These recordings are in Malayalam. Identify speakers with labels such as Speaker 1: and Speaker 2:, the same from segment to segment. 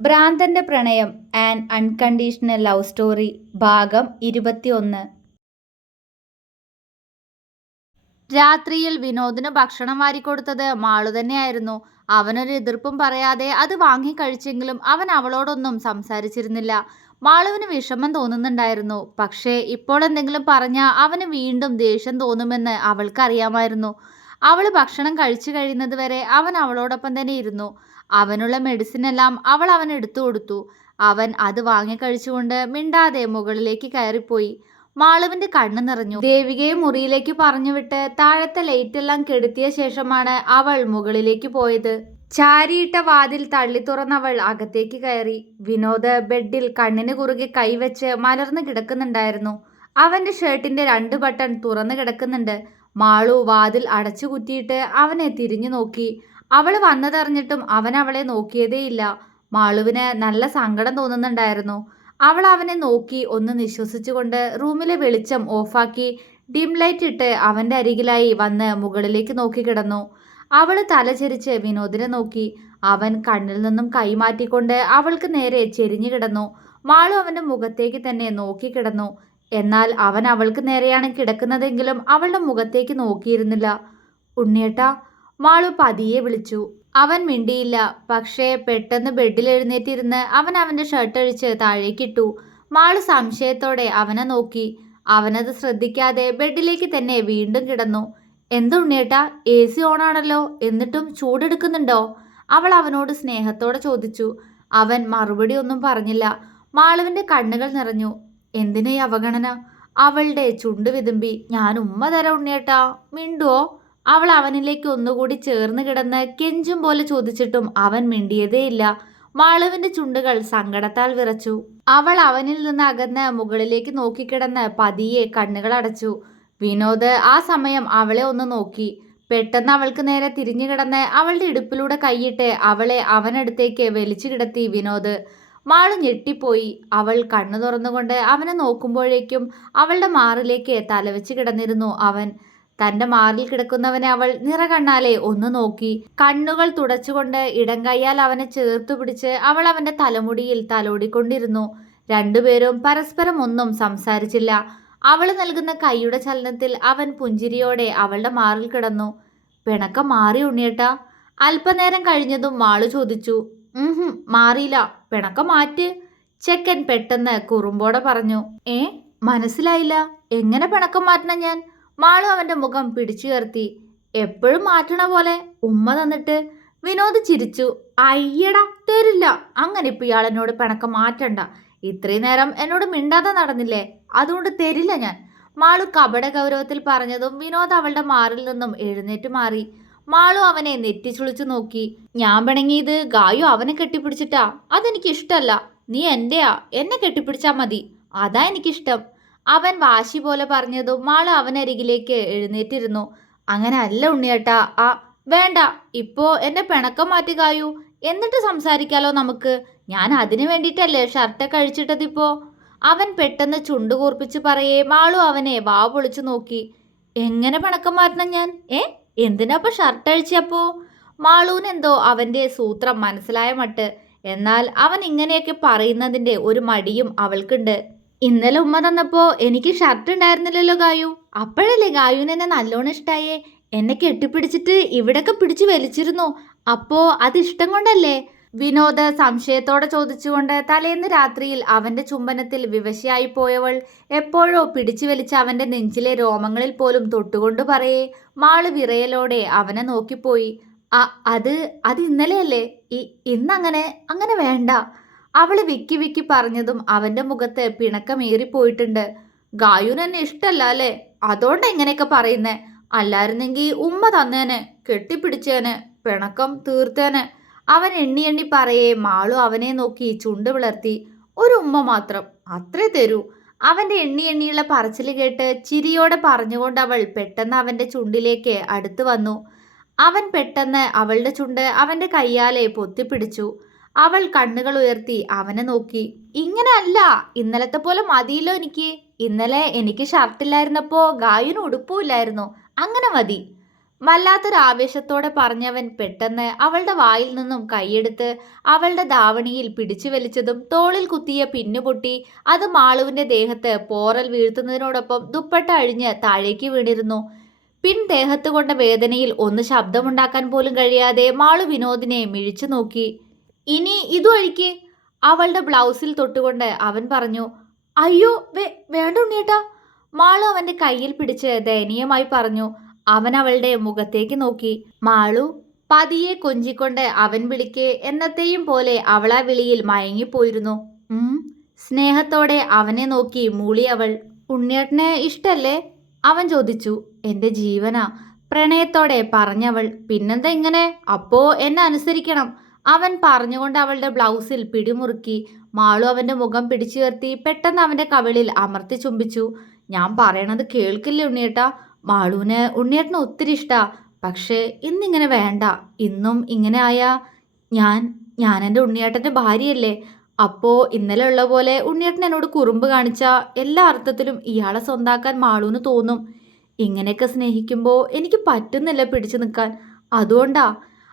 Speaker 1: ഭ്രാന്തന്റെ പ്രണയം ആൻഡ് അൺകണ്ടീഷണൽ ലവ് സ്റ്റോറി ഭാഗം ഇരുപത്തിയൊന്ന്. രാത്രിയിൽ വിനോദിന് ഭക്ഷണം വാരിക്കൊടുത്തത് മാളു തന്നെയായിരുന്നു. അവനൊരു എതിർപ്പും പറയാതെ അത് വാങ്ങി കഴിച്ചെങ്കിലും അവൻ അവളോടൊന്നും സംസാരിച്ചിരുന്നില്ല. മാളുവിന് വിഷമം തോന്നുന്നുണ്ടായിരുന്നു. പക്ഷേ ഇപ്പോൾ എന്തെങ്കിലും പറഞ്ഞാൽ അവന് വീണ്ടും ദേഷ്യം തോന്നുമെന്ന് അവൾക്കറിയാമായിരുന്നു. അവൾ ഭക്ഷണം കഴിച്ചു കഴിയുന്നത് വരെ അവൻ അവളോടൊപ്പം തന്നെ ഇരുന്നു. അവനുള്ള മെഡിസിൻ എല്ലാം അവൾ അവൻ എടുത്തു കൊടുത്തു. അവൻ അത് വാങ്ങിക്കഴിച്ചുകൊണ്ട് മിണ്ടാതെ മുകളിലേക്ക് കയറിപ്പോയി. മാളുവിന്റെ കണ്ണു നിറഞ്ഞു. ദേവികയെ മുറിയിലേക്ക് പറഞ്ഞുവിട്ട് താഴത്തെ ലൈറ്റ് എല്ലാം കെടുത്തിയ ശേഷമാണ് അവൾ മുകളിലേക്ക് പോയത്. ചാരിയിട്ട വാതിൽ തള്ളി തുറന്നവൾ അകത്തേക്ക് കയറി. വിനോദ് ബെഡിൽ കണ്ണിന് കുറുകെ കൈവച്ച് മലർന്നു കിടക്കുന്നുണ്ടായിരുന്നു. അവന്റെ ഷർട്ടിന്റെ രണ്ട് ബട്ടൺ തുറന്നു കിടക്കുന്നുണ്ട്. മാളു വാതിൽ അടച്ചു കുറ്റിയിട്ട് അവനെ തിരിഞ്ഞു നോക്കി. അവൾ വന്നതറിഞ്ഞിട്ടും അവൻ അവളെ നോക്കിയതേയില്ല. മാളുവിന് നല്ല സങ്കടം തോന്നുന്നുണ്ടായിരുന്നു. അവൾ അവനെ നോക്കി ഒന്ന് നിശ്വസിച്ചുകൊണ്ട് റൂമിലെ വെളിച്ചം ഓഫാക്കി ഡിം ലൈറ്റ് ഇട്ട് അവന്റെ അരികിലായി വന്ന് മുകളിലേക്ക് നോക്കി കിടന്നു. അവൾ തലചെരിച്ച് വിനോദിനെ നോക്കി. അവൻ കണ്ണിൽ നിന്നും കൈമാറ്റിക്കൊണ്ട് അവൾക്ക് നേരെ ചെരിഞ്ഞു കിടന്നു. മാളു അവന്റെ മുഖത്തേക്ക് തന്നെ നോക്കി കിടന്നു. എന്നാൽ അവൻ അവൾക്ക് നേരെയാണ് കിടക്കുന്നതെങ്കിലും അവളുടെ മുഖത്തേക്ക് നോക്കിയിരുന്നില്ല. ഉണ്ണിയേട്ട മാളു പതിയെ വിളിച്ചു. അവൻ മിണ്ടിയില്ല പക്ഷേ പെട്ടെന്ന് ബെഡിൽ എഴുന്നേറ്റിരുന്ന് അവൻ അവന്റെ ഷർട്ട് അഴിച്ച് താഴേക്കിട്ടു മാളു സംശയത്തോടെ അവനെ നോക്കി. അവനത് ശ്രദ്ധിക്കാതെ ബെഡിലേക്ക് തന്നെ വീണ്ടും കിടന്നു. എന്തുണ്ണിയേട്ടാ എ സി ഓണാണല്ലോ എന്നിട്ടും ചൂടെടുക്കുന്നുണ്ടോ? അവൾ അവനോട് സ്നേഹത്തോടെ ചോദിച്ചു. അവൻ മറുപടി ഒന്നും പറഞ്ഞില്ല. മാളുവിന്റെ കണ്ണുകൾ നിറഞ്ഞു. എന്തിനീ അവഗണന? അവളുടെ ചുണ്ട് വിതുമ്പി ഞാൻ ഉമ്മ തരാം ഉണ്ണിയേട്ടാ. മിണ്ടുവോ? അവൾ അവനിലേക്ക് ഒന്നുകൂടി ചേർന്ന് കിടന്ന് കെഞ്ചും പോലെ ചോദിച്ചിട്ടും അവൻ മിണ്ടിയതേയില്ല മാളുവിന്റെ ചുണ്ടുകൾ സങ്കടത്താൽ വിറച്ചു. അവൾ അവനിൽ നിന്ന് അകന്ന് മുകളിലേക്ക് നോക്കിക്കിടന്ന് പതിയെ കണ്ണുകൾ അടച്ചു. വിനോദ് ആ സമയം അവളെ ഒന്ന് നോക്കി. പെട്ടെന്ന് അവൾക്ക് നേരെ തിരിഞ്ഞു കിടന്ന് അവളുടെ ഇടുപ്പിലൂടെ കൈയിട്ട് അവളെ അവനടുത്തേക്ക് വലിച്ചു കിടത്തി വിനോദ്. മാളു ഞെട്ടിപ്പോയി. അവൾ കണ്ണു തുറന്നുകൊണ്ട് അവനെ നോക്കുമ്പോഴേക്കും അവളുടെ മാറിലേക്ക് തലവെച്ച് കിടന്നിരുന്നു അവൻ. തന്റെ മാറിൽ കിടക്കുന്നവനെ അവൾ നിറകണ്ണാലെ ഒന്ന് നോക്കി. കണ്ണുകൾ തുടച്ചുകൊണ്ട് ഇടം കൈയാൽ അവനെ ചേർത്തു പിടിച്ച് അവൾ അവന്റെ തലമുടിയിൽ തലോടിക്കൊണ്ടിരുന്നു. രണ്ടുപേരും പരസ്പരം ഒന്നും സംസാരിച്ചില്ല. അവൾ നൽകുന്ന കൈയുടെ ചലനത്തിൽ അവൻ പുഞ്ചിരിയോടെ അവളുടെ മാറിൽ കിടന്നു. പിണക്കം മാറി ഉണ്ണിയേട്ട. അല്പനേരം കഴിഞ്ഞതും മാളു ചോദിച്ചു മാറിയില്ല. പിണക്കം മാറ്റ്. ചെക്കൻ പെട്ടെന്ന് കുറുമ്പോടെ പറഞ്ഞു ഏ മനസ്സിലായില്ല. എങ്ങനെ പിണക്കം മാറ്റണം ഞാൻ? മാളു അവന്റെ മുഖം പിടിച്ചു കയർത്തി എപ്പോഴും മാറ്റണ പോലെ. ഉമ്മ തന്നിട്ട് വിനോദ് ചിരിച്ചു. അയ്യടാ തരില്ല. അങ്ങനെ ഇപ്പൊ ഇയാൾ എന്നോട് പിണക്കം മാറ്റണ്ട. ഇത്രയും നേരം എന്നോട് മിണ്ടാതെ നടന്നില്ലേ? അതുകൊണ്ട് തരില്ല ഞാൻ. മാളു കപട ഗൗരവത്തിൽ പറഞ്ഞതും വിനോദ് അവളുടെ മാറിൽ നിന്നും എഴുന്നേറ്റ് മാറി. മാളു അവനെ നെറ്റിച്ചുളിച്ചു നോക്കി. ഞാൻ പിണങ്ങിയത് ഗായു അവനെ കെട്ടിപ്പിടിച്ചിട്ടാ? അതെനിക്ക് ഇഷ്ടല്ല നീ എന്റെയാ? എന്നെ കെട്ടിപ്പിടിച്ചാ മതി. അതാ എനിക്കിഷ്ടം. അവൻ വാശി പോലെ പറഞ്ഞതും മാളു അവനരികിലേക്ക് എഴുന്നേറ്റിരുന്നു. അങ്ങനെ അല്ല ഉണ്ണിയേട്ടാ. ആ വേണ്ട. ഇപ്പോ എന്നെ പിണക്കം മാറ്റി ഗായു. എന്നിട്ട് സംസാരിക്കാലോ നമുക്ക്. ഞാൻ അതിനു വേണ്ടിയിട്ടല്ലേ ഷർട്ട് കഴിച്ചിട്ടതിപ്പോ അവൻ പെട്ടെന്ന് ചുണ്ടു കൂർപ്പിച്ച് പറയേ മാളു അവനെ വാ പൊളിച്ചു നോക്കി. എങ്ങനെ പിണക്കം മാറ്റണം ഞാൻ? ഏ? എന്തിനാപ്പോ ഷർട്ട് അഴിച്ചപ്പോ മാളൂനെന്തോ അവന്റെ സൂത്രം മനസ്സിലായ മട്ട്. എന്നാൽ അവൻ ഇങ്ങനെയൊക്കെ പറയുന്നതിന്റെ ഒരു മടിയും അവൾക്കുണ്ട്. ഇന്നലെ ഉമ്മ തന്നപ്പോ എനിക്ക് ഷർട്ട് ഉണ്ടായിരുന്നില്ലല്ലോ ഗായു. അപ്പോഴല്ലേ ഗായുവിന് എന്നെ നല്ലോണം ഇഷ്ടായേ? എന്നെ കെട്ടിപ്പിടിച്ചിട്ട് ഇവിടൊക്കെ പിടിച്ചു വലിച്ചിരുന്നു. അപ്പോ അത് ഇഷ്ടം കൊണ്ടല്ലേ? വിനോദ് സംശയത്തോടെ ചോദിച്ചുകൊണ്ട് തലേന്ന് രാത്രിയിൽ അവന്റെ ചുംബനത്തിൽ വിവശയായി പോയവൾ എപ്പോഴോ പിടിച്ചു വലിച്ച അവന്റെ നെഞ്ചിലെ രോമങ്ങളിൽ പോലും തൊട്ടുകൊണ്ട് പറയേ മാൾ വിറയലോടെ അവനെ നോക്കിപ്പോയി. അത് അത് ഇന്നലെയല്ലേ? ഇന്നങ്ങനെ അങ്ങനെ വേണ്ട അവൾ വിക്കി വിക്കി പറഞ്ഞതും അവന്റെ മുഖത്ത് പിണക്കമേറിപ്പോയിട്ടുണ്ട് ഗായുൻ എന്നെ ഇഷ്ടല്ല അല്ലേ? അതോണ്ട് എങ്ങനെയൊക്കെ പറയുന്നേ. അല്ലായിരുന്നെങ്കിൽ ഉമ്മ തന്നേനെ കെട്ടിപ്പിടിച്ചേനെ പിണക്കം തീർത്തേനെ. അവൻ എണ്ണി എണ്ണി പറയേ മാളു അവനെ നോക്കി ചുണ്ട് വിളർത്തി ഒരു ഉമ്മ മാത്രം അത്രേ തരൂ. അവന്റെ എണ്ണി എണ്ണിയുള്ള പറച്ചിൽ കേട്ട് ചിരിയോടെ പറഞ്ഞുകൊണ്ട് അവൾ പെട്ടെന്ന് അവന്റെ ചുണ്ടിലേക്ക് അടുത്തു വന്നു. അവൻ പെട്ടെന്ന് അവളുടെ ചുണ്ട് അവന്റെ കയ്യാലെ പൊത്തിപ്പിടിച്ചു. അവൾ കണ്ണുകൾ ഉയർത്തി അവനെ നോക്കി ഇങ്ങനെ അല്ല ഇന്നലത്തെ പോലെ മതിയല്ലോ എനിക്ക്. ഇന്നലെ എനിക്ക് ഷർട്ടില്ലായിരുന്നപ്പോ ഗായുന് ഉടുപ്പുമില്ലായിരുന്നു അങ്ങനെ മതി. വല്ലാത്തൊരു ആവേശത്തോടെ പറഞ്ഞവൻ പെട്ടെന്ന് അവളുടെ വായിൽ നിന്നും കൈയെടുത്ത് അവളുടെ ധാവണിയിൽ പിടിച്ചു വലിച്ചതും തോളിൽ കുത്തിയ പിന്നുപൊട്ടി അത് മാളുവിന്റെ ദേഹത്ത് പോറൽ വീഴ്ത്തുന്നതിനോടൊപ്പം ദുപ്പട്ട അഴിഞ്ഞ് താഴേക്ക് വീണിരുന്നു. പിൻ ദേഹത്ത് കൊണ്ട വേദനയിൽ ഒന്ന് ശബ്ദമുണ്ടാക്കാൻ പോലും കഴിയാതെ മാളു വിനോദിനെ മിഴിച്ചു നോക്കി. ഇനി ഇതു അഴിക്ക് അവളുടെ ബ്ലൗസിൽ തൊട്ടുകൊണ്ട് അവൻ പറഞ്ഞു. അയ്യോ വേ വേണ്ട ഉണ്ണിയേട്ടാ മാളു അവന്റെ കയ്യിൽ പിടിച്ച് ദയനീയമായി പറഞ്ഞു. അവൻ അവളുടെ മുഖത്തേക്ക് നോക്കി. മാളു പതിയെ കൊഞ്ചിക്കൊണ്ട് അവൻ വിളിക്കേ എന്നത്തെയും പോലെ അവളാ വിളിയിൽ മയങ്ങിപ്പോയിരുന്നു. ഉം? സ്നേഹത്തോടെ അവനെ നോക്കി മൂളി അവൾ. ഉണ്ണിയേട്ടനെ ഇഷ്ടല്ലേ? അവൻ ചോദിച്ചു. എന്റെ ജീവനാ പ്രണയത്തോടെ പറഞ്ഞവൾ. പിന്നെന്താ ഇങ്ങനെ? അപ്പോ എന്നെ അനുസരിക്കണം അവൻ പറഞ്ഞുകൊണ്ട് അവളുടെ ബ്ലൗസിൽ പിടിമുറുക്കി. മാളു അവന്റെ മുഖം പിടിച്ചുയർത്തി പെട്ടെന്ന് അവന്റെ കവിളിൽ അമർത്തി ചുംബിച്ചു. ഞാൻ പറയണത് കേൾക്കില്ല ഉണ്ണിയേട്ടാ? മാളുവിന് ഉണ്ണിയേട്ടന് ഒത്തിരി ഇഷ്ടാ. പക്ഷേ ഇന്നിങ്ങനെ വേണ്ട. ഇന്നും ഇങ്ങനെ ആയാ ഞാൻ ഞാൻ എന്റെ ഉണ്ണിയേട്ടന്റെ ഭാര്യയല്ലേ. അപ്പോൾ ഇന്നലെ ഉള്ള പോലെ ഉണ്ണിയേട്ടൻ എന്നോട് കുറുമ്പ് കാണിച്ച എല്ലാ അർത്ഥത്തിലും ഇയാളെ സ്വന്താക്കാൻ മാളൂന് തോന്നും. ഇങ്ങനെയൊക്കെ സ്നേഹിക്കുമ്പോൾ എനിക്ക് പറ്റുന്നില്ല പിടിച്ചു നിൽക്കാൻ. അതുകൊണ്ടാ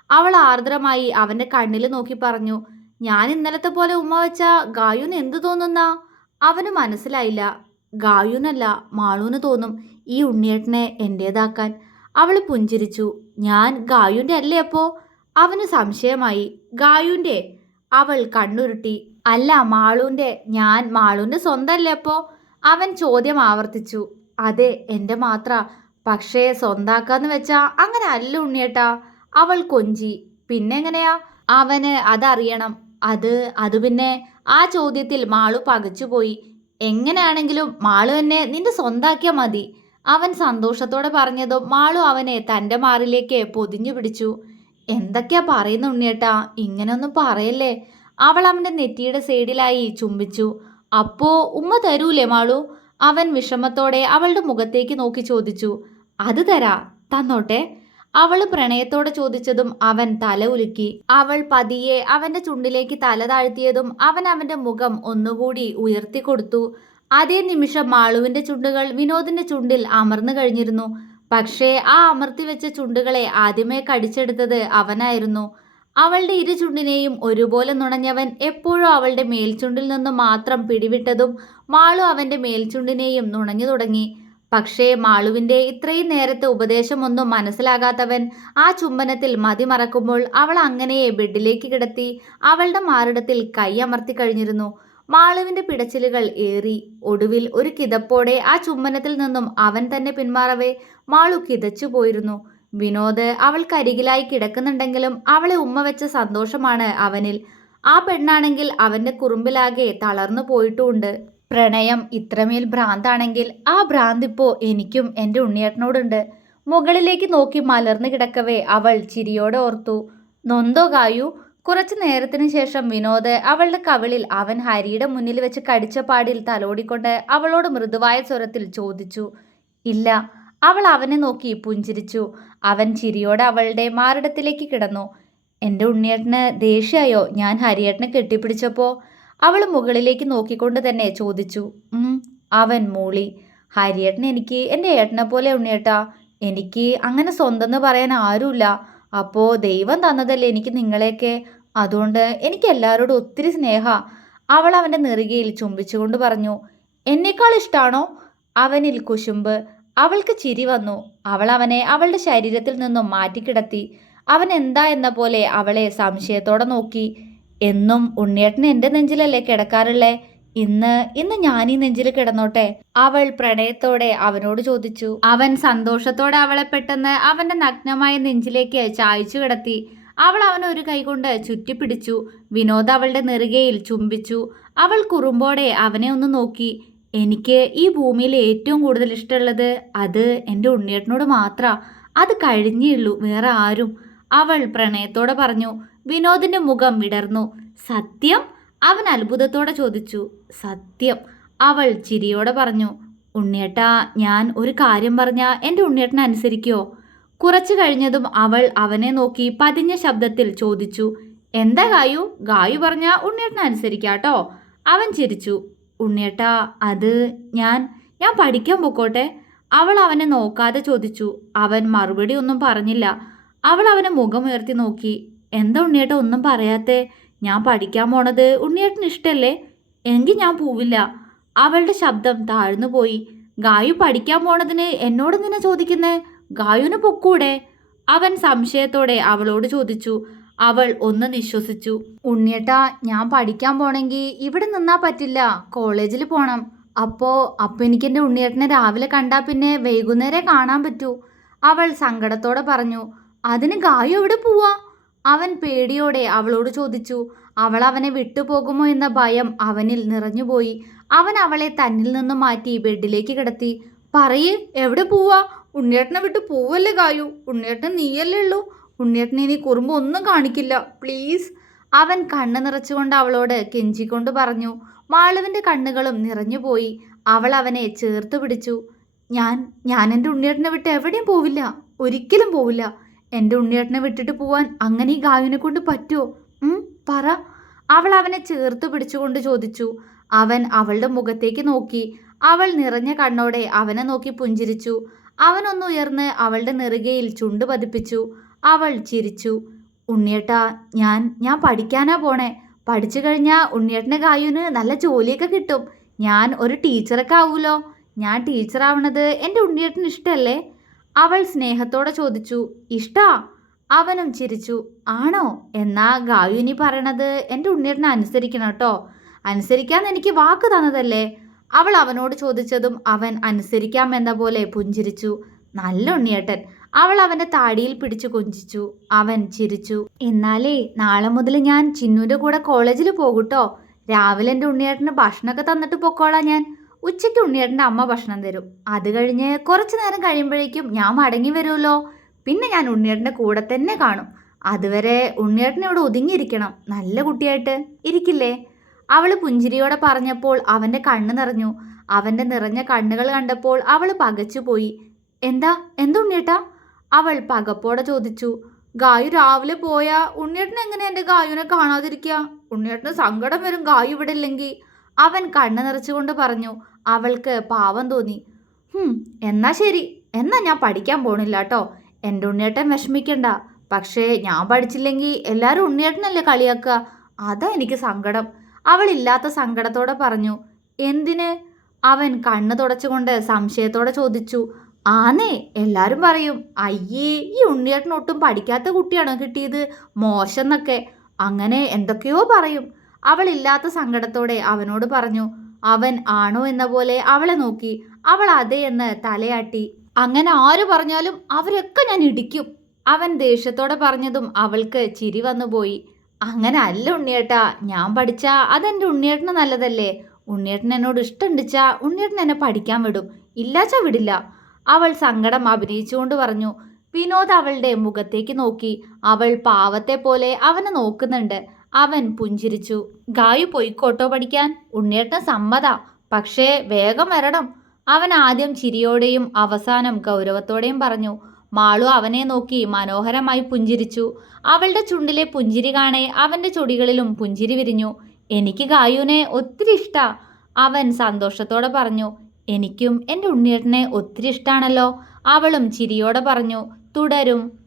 Speaker 1: അവൾ ആർദ്രമായി അവന്റെ കണ്ണിൽ നോക്കി പറഞ്ഞു ഞാൻ ഇന്നലത്തെ പോലെ ഉമ്മ വെച്ച ഗായുന് എന്തു തോന്നുന്ന? അവന് മനസ്സിലായില്ല. ഗായുനല്ല മാളൂന് തോന്നും. ഈ ഉണ്ണിയേട്ടനെ എന്റേതാക്കാൻ അവൾ പുഞ്ചിരിച്ചു. ഞാൻ ഗായുന്റെ അല്ലേ അപ്പോ? അവന് സംശയമായി. ഗായുന്റെ അവൾ കണ്ണുരുട്ടി. അല്ല മാളൂന്റെ ഞാൻ മാളൂന്റെ സ്വന്തമല്ലേ അപ്പോ? അവൻ ചോദ്യം ആവർത്തിച്ചു. അതെ എന്റെ മാത്ര. പക്ഷേ സ്വന്താക്കാന്ന് വെച്ചാ അങ്ങനെ അല്ല ഉണ്ണിയേട്ടാ. അവൾ കൊഞ്ചി. പിന്നെങ്ങനെയാ? അവന് അതറിയണം. അത് അത് പിന്നെ ആ ചോദ്യത്തിൽ മാളു പകച്ചുപോയി. എങ്ങനെയാണെങ്കിലും മാളു എന്നെ നിന്റെ സ്വന്താക്കിയാൽ മതി. അവൻ സന്തോഷത്തോടെ പറഞ്ഞതും മാളു അവനെ തന്റെ മാറിലേക്ക് പൊതിഞ്ഞു പിടിച്ചു. എന്തൊക്കെയാ പറയുന്ന ഉണ്ണിയേട്ടാ? ഇങ്ങനൊന്നും പറയല്ലേ. അവൾ അവന്റെ നെറ്റിയുടെ സൈഡിലായി ചുംബിച്ചു. അപ്പോ ഉമ്മ തരൂലേ മാളു? അവൻ വിഷമത്തോടെ അവളുടെ മുഖത്തേക്ക് നോക്കി ചോദിച്ചു. അത് തരാ തന്നോട്ടെ. അവൾ പ്രണയത്തോടെ ചോദിച്ചതും അവൻ തല ഉലുക്കി. അവൾ പതിയെ അവന്റെ ചുണ്ടിലേക്ക് തല താഴ്ത്തിയതും അവൻ അവന്റെ മുഖം ഒന്നുകൂടി ഉയർത്തി കൊടുത്തു. അതേ നിമിഷം മാളുവിന്റെ ചുണ്ടുകൾ വിനോദിന്റെ ചുണ്ടിൽ അമർന്നു കഴിഞ്ഞിരുന്നു. പക്ഷേ ആ അമർത്തി വെച്ച ചുണ്ടുകളെ ആദ്യമേ കടിച്ചെടുത്തത് അവനായിരുന്നു. അവളുടെ ഇരു ചുണ്ടിനെയും ഒരുപോലെ നുണഞ്ഞവൻ എപ്പോഴും അവളുടെ മേൽചുണ്ടിൽ നിന്നും മാത്രം പിടിവിട്ടതും മാളു അവന്റെ മേൽചുണ്ടിനെയും നുണഞ്ഞു തുടങ്ങി. പക്ഷേ മാളുവിന്റെ ഇത്രയും നേരത്തെ ഉപദേശമൊന്നും മനസ്സിലാകാത്തവൻ ആ ചുംബനത്തിൽ മതിമറക്കുമ്പോൾ അവൾ അങ്ങനെയെ ബെഡിലേക്ക് കിടത്തി അവളുടെ മാറിടത്തിൽ കൈ അമർത്തി കഴിഞ്ഞിരുന്നു. മാളുവിന്റെ പിടച്ചിലുകൾ ഏറി. ഒടുവിൽ ഒരു കിതപ്പോടെ ആ ചുംബനത്തിൽ നിന്നും അവൻ തന്നെ പിന്മാറവേ. മാളു കിതച്ചു പോയിരുന്നു. വിനോദ് അവൾക്കരികിലായി കിടക്കുന്നുണ്ടെങ്കിലും അവളെ ഉമ്മ വെച്ച സന്തോഷമാണ് അവനിൽ. ആ പെണ്ണാണെങ്കിൽ അവന്റെ കുറുമ്പിലാകെ തളർന്നു പോയിട്ടുമുണ്ട്. പ്രണയം ഇത്രമേൽ ഭ്രാന്താണെങ്കിൽ ആ ഭ്രാന്ത് ഇപ്പോൾ എനിക്കും എന്റെ ഉണ്ണിയേട്ടനോടുണ്ട്. മുകളിലേക്ക് നോക്കി മലർന്നു കിടക്കവേ അവൾ ചിരിയോടെ ഓർത്തു. നൊന്തോ കായു കുറച്ചു നേരത്തിന് ശേഷം വിനോദ് അവളുടെ കവിളിൽ അവൻ ഹരിയുടെ മുന്നിൽ വെച്ച് കടിച്ച പാടിൽ തലോടിക്കൊണ്ട് അവളോട് മൃദുവായ സ്വരത്തിൽ ചോദിച്ചു ഇല്ല. അവൾ അവനെ നോക്കി പുഞ്ചിരിച്ചു. അവൻ ചിരിയോടെ അവളുടെ മാറിടത്തിലേക്ക് കിടന്നു. എന്റെ ഉണ്ണിയേട്ടന് ദേഷ്യായോ? ഞാൻ ഹരിയേട്ടനെ കെട്ടിപ്പിടിച്ചപ്പോൾ അവൾ മുകളിലേക്ക് നോക്കിക്കൊണ്ട് തന്നെ ചോദിച്ചു. അവൻ മൂളി. ഹരിയേട്ടൻ എനിക്ക് എന്റെ ഏട്ടനെ പോലെ ഉണ്ണിയേട്ടാ. എനിക്ക് അങ്ങനെ സ്വന്തം എന്ന് പറയാൻ ആരുമില്ല. അപ്പോൾ ദൈവം തന്നതല്ലേ എനിക്ക് നിങ്ങളെയൊക്കെ. അതുകൊണ്ട് എനിക്ക് എല്ലാവരോടും ഒത്തിരി സ്നേഹ. അവൾ അവന്റെ നെറുകയിൽ ചുംബിച്ചുകൊണ്ട് പറഞ്ഞു എന്നേക്കാൾ ഇഷ്ടമാണോ അവനിൽ കുശുമ്പ്. അവൾക്ക് ചിരി വന്നു. അവൾ അവനെ അവളുടെ ശരീരത്തിൽ നിന്നും മാറ്റിക്കിടത്തി. അവൻ എന്താ എന്ന പോലെ അവളെ സംശയത്തോടെ നോക്കി. എന്നും ഉണ്ണിയേട്ടൻ എന്റെ നെഞ്ചിലല്ലേ കിടക്കാറുള്ളേ? ഇന്ന് ഇന്ന് ഞാൻ ഈ നെഞ്ചിൽ കിടന്നോട്ടെ? അവൾ പ്രണയത്തോടെ അവനോട് ചോദിച്ചു. അവൻ സന്തോഷത്തോടെ അവളെ പെട്ടെന്ന് അവന്റെ നഗ്നമായ നെഞ്ചിലേക്ക് ചായച്ചു കിടത്തി. അവൾ അവനെ ഒരു കൈകൊണ്ട് ചുറ്റിപ്പിടിച്ചു. വിനോദ് അവളുടെ നെറുകയിൽ ചുംബിച്ചു. അവൾ കുറുമ്പോടെ അവനെ ഒന്ന് നോക്കി. എനിക്ക് ഈ ഭൂമിയിൽ ഏറ്റവും കൂടുതൽ ഇഷ്ടമുള്ളത് അത് എന്റെ ഉണ്ണിയേട്ടനോട് മാത്ര. അത് കഴിഞ്ഞേ ഉള്ളൂ വേറെ ആരും. അവൾ പ്രണയത്തോടെ പറഞ്ഞു. വിനോദിന്റെ മുഖം വിടർന്നു. സത്യം? അവൻ അത്ഭുതത്തോടെ ചോദിച്ചു. സത്യം അവൾ ചിരിയോടെ പറഞ്ഞു. ഉണ്ണിയേട്ടാ ഞാൻ ഒരു കാര്യം പറഞ്ഞാൽ എന്റെ ഉണ്ണിയേട്ടനെ അനുസരിക്കോ? കുറച്ചു കഴിഞ്ഞതും അവൾ അവനെ നോക്കി പതിഞ്ഞ ശബ്ദത്തിൽ ചോദിച്ചു എന്താ ഗായു? ഗായു പറഞ്ഞ ഉണ്ണിയേട്ടൻ അനുസരിക്കാട്ടോ. അവൻ ചിരിച്ചു ഉണ്ണിയേട്ട അത് ഞാൻ ഞാൻ പഠിക്കാൻ പൊക്കോട്ടെ. അവൾ അവനെ നോക്കാതെ ചോദിച്ചു അവൻ മറുപടി ഒന്നും പറഞ്ഞില്ല. അവൾ അവനെ മുഖമുയർത്തി നോക്കി എന്താ ഉണ്ണിയേട്ട ഒന്നും പറയാത്തെ? ഞാൻ പഠിക്കാൻ പോണത് ഉണ്ണിയേട്ടന് ഇഷ്ടല്ലേ? എങ്കിൽ ഞാൻ പോവില്ല. അവളുടെ ശബ്ദം താഴ്ന്നു പോയി ഗായു പഠിക്കാൻ പോണതിന് എന്നോട് നിന്നെ ചോദിക്കുന്നേ? ഗായുവിന് പൊക്കൂടെ? അവൻ സംശയത്തോടെ അവളോട് ചോദിച്ചു. അവൾ ഒന്ന് നിശ്വസിച്ചു. ഉണ്ണിയേട്ടാ ഞാൻ പഠിക്കാൻ പോണെങ്കിൽ ഇവിടെ നിന്നാ പറ്റില്ല. കോളേജിൽ പോണം. അപ്പോ അപ്പൊ എനിക്ക് എന്റെ ഉണ്ണിയേട്ടനെ രാവിലെ കണ്ടാ പിന്നെ വൈകുന്നേരം കാണാൻ പറ്റൂ. അവൾ സങ്കടത്തോടെ പറഞ്ഞു. അതിന് ഗായു എവിടെ പോവാ? അവൻ പേടിയോടെ അവളോട് ചോദിച്ചു. അവൾ അവനെ വിട്ടുപോകുമോ എന്ന ഭയം അവനിൽ നിറഞ്ഞുപോയി. അവൻ അവളെ തന്നിൽ നിന്നും മാറ്റി ബെഡിലേക്ക് കിടത്തി. പറയേ എവിടെ പോവാ? ഉണ്ണിയേട്ടനെ വിട്ട് പോവല്ലേ കായു ഉണ്ണിയേട്ടൻ നീയല്ലേ ഉള്ളൂ. ഉണ്ണിയേട്ടനെ ഇനി കുറുമ്പ് ഒന്നും കാണിക്കില്ല. പ്ലീസ്. അവൻ കണ്ണ് നിറച്ചുകൊണ്ട് അവളോട് കെഞ്ചിക്കൊണ്ട് പറഞ്ഞു. മാളവിന്റെ കണ്ണുകളും നിറഞ്ഞുപോയി അവൾ അവനെ ചേർത്ത് പിടിച്ചു. ഞാൻ ഞാൻ എന്റെ ഉണ്ണിയേട്ടനെ വിട്ട് എവിടെയും പോവില്ല. ഒരിക്കലും പോവില്ല. എന്റെ ഉണ്ണിയേട്ടനെ വിട്ടിട്ട് പോവാൻ അങ്ങനെ ഈ ഗായുവിനെ കൊണ്ട് പറ്റുമോ പറ. അവൾ അവനെ ചേർത്ത് പിടിച്ചുകൊണ്ട് ചോദിച്ചു. അവൻ അവളുടെ മുഖത്തേക്ക് നോക്കി. അവൾ നിറഞ്ഞ കണ്ണോടെ അവനെ നോക്കി പുഞ്ചിരിച്ചു. അവനൊന്ന് ഉയർന്ന് അവളുടെ നെറുകയിൽ ചുണ്ട് പതിപ്പിച്ചു. അവൾ ചിരിച്ചു. ഉണ്ണിയേട്ടാ ഞാൻ ഞാൻ പഠിക്കാനാ പോണേ. പഠിച്ചു കഴിഞ്ഞാൽ ഉണ്ണിയേട്ടന്റെ കായുവിന് നല്ല ജോലിയൊക്കെ കിട്ടും. ഞാൻ ഒരു ടീച്ചറൊക്കെ ആവൂലോ? ഞാൻ ടീച്ചറാവണത് എന്റെ ഉണ്ണിയേട്ടൻ ഇഷ്ടമല്ലേ അവൾ സ്നേഹത്തോടെ ചോദിച്ചു. ഇഷ്ടാ. അവനും ചിരിച്ചു. ആണോ? എന്നാ ഗായുനി പറയണത് എന്റെ ഉണ്ണിയേട്ടനെ അനുസരിക്കണം കേട്ടോ. അനുസരിക്കാന്ന് എനിക്ക് വാക്ക് തന്നതല്ലേ? അവൾ അവനോട് ചോദിച്ചതും അവൻ അനുസരിക്കാമെന്ന പോലെ പുഞ്ചിരിച്ചു. നല്ല ഉണ്ണിയേട്ടൻ. അവൾ അവന്റെ താടിയിൽ പിടിച്ചു കൊഞ്ചിച്ചു. അവൻ ചിരിച്ചു. എന്നാലേ നാളെ മുതൽ ഞാൻ ചിന്നുവിന്റെ കൂടെ കോളേജിൽ പോകൂട്ടോ. രാവിലെ എന്റെ ഉണ്ണിയേട്ടന് ഭക്ഷണമൊക്കെ തന്നിട്ട് പൊക്കോളാം ഞാൻ. ഉച്ചയ്ക്ക് ഉണ്ണിയേട്ടന്റെ അമ്മ ഭക്ഷണം തരും. അത് കഴിഞ്ഞ് കുറച്ച് നേരം കഴിയുമ്പോഴേക്കും ഞാൻ മടങ്ങി വരുമല്ലോ. പിന്നെ ഞാൻ ഉണ്ണിയേട്ടന്റെ കൂടെ തന്നെ കാണും. അതുവരെ ഉണ്ണിയേട്ടൻ ഇവിടെ ഒതുങ്ങിയിരിക്കണം. നല്ല കുട്ടിയായിട്ട് ഇരിക്കില്ലേ? അവൾ പുഞ്ചിരിയോടെ പറഞ്ഞപ്പോൾ അവന്റെ കണ്ണ് നിറഞ്ഞു. അവന്റെ നിറഞ്ഞ കണ്ണുകൾ കണ്ടപ്പോൾ അവൾ പകച്ചുപോയി എന്താ? എന്തുണ്ണിയേട്ടാ അവൾ പകപ്പോടെ ചോദിച്ചു. ഗായു രാവിലെ പോയാ ഉണ്ണിയേട്ടൻ എങ്ങനെ എന്റെ ഗായുവിനെ കാണാതിരിക്കുക ഉണ്ണിയേട്ടന് സങ്കടം വരും ഗായു ഇവിടെ ഇല്ലെങ്കിൽ. അവൻ കണ്ണ് നിറച്ചുകൊണ്ട് പറഞ്ഞു. അവൾക്ക് പാവം തോന്നി. എന്നാ ശരി. എന്നാ ഞാൻ പഠിക്കാൻ പോണില്ല കേട്ടോ എന്റെ ഉണ്ണിയേട്ടൻ വിഷമിക്കണ്ട. പക്ഷേ ഞാൻ പഠിച്ചില്ലെങ്കിൽ എല്ലാവരും ഉണ്ണിയേട്ടനല്ലേ കളിയാക്കുക? അതാ എനിക്ക് സങ്കടം. അവളില്ലാത്ത സങ്കടത്തോടെ പറഞ്ഞു എന്തിന്? അവൻ കണ്ണ് തുടച്ചുകൊണ്ട് സംശയത്തോടെ ചോദിച്ചു ആനേ എല്ലാരും പറയും അയ്യേ ഈ ഉണ്ണിയേട്ടൻ ഒട്ടും പഠിക്കാത്ത കുട്ടിയാണോ കിട്ടിയത് മോശം എന്നൊക്കെ അങ്ങനെ എന്തൊക്കെയോ പറയും. അവളില്ലാത്ത സങ്കടത്തോടെ അവനോട് പറഞ്ഞു അവൻ ആണോ എന്ന പോലെ അവളെ നോക്കി അവൾ അതെ എന്ന് തലയാട്ടി. അങ്ങനെ ആര് പറഞ്ഞാലും അവരൊക്കെ ഞാൻ ഇടിക്കും. അവൻ ദേഷ്യത്തോടെ പറഞ്ഞതും അവൾക്ക് ചിരി വന്നുപോയി. അങ്ങനെ അല്ല ഉണ്ണിയേട്ടാ ഞാൻ പഠിച്ചാ അതെന്റെ ഉണ്ണിയേട്ടന് നല്ലതല്ലേ? ഉണ്ണിയേട്ടൻ എന്നോട് ഇഷ്ടമുണ്ടിച്ചാ ഉണ്ണിയേട്ടൻ എന്നെ പഠിക്കാൻ വിടും. ഇല്ലാച്ചാ വിടില്ല. അവൾ സങ്കടം അഭിനയിച്ചുകൊണ്ട് പറഞ്ഞു വിനോദ് അവളുടെ മുഖത്തേക്ക് നോക്കി. അവൾ പാവത്തെ പോലെ അവനെ നോക്കുന്നുണ്ട്. അവൻ പുഞ്ചിരിച്ചു. ഗായു പൊയ്ക്കോട്ടോ പഠിക്കാൻ? ഉണ്ണിയേട്ടൻ സമ്മത. പക്ഷേ വേഗം വരണം. അവൻ ആദ്യം ചിരിയോടെയും അവസാനം ഗൗരവത്തോടെയും പറഞ്ഞു മാളു അവനെ നോക്കി മനോഹരമായി പുഞ്ചിരിച്ചു. അവളുടെ ചുണ്ടിലെ പുഞ്ചിരി കാണെ അവന്റെ ചുടികളിലും പുഞ്ചിരി വിരിഞ്ഞു. എനിക്ക് ഗായുവിനെ ഒത്തിരി ഇഷ്ടാ അവൻ സന്തോഷത്തോടെ പറഞ്ഞു. എനിക്കും എന്റെ ഉണ്ണിയേട്ടനെ ഒത്തിരി ഇഷ്ടാണല്ലോ അവളും ചിരിയോടെ പറഞ്ഞു. തുടരും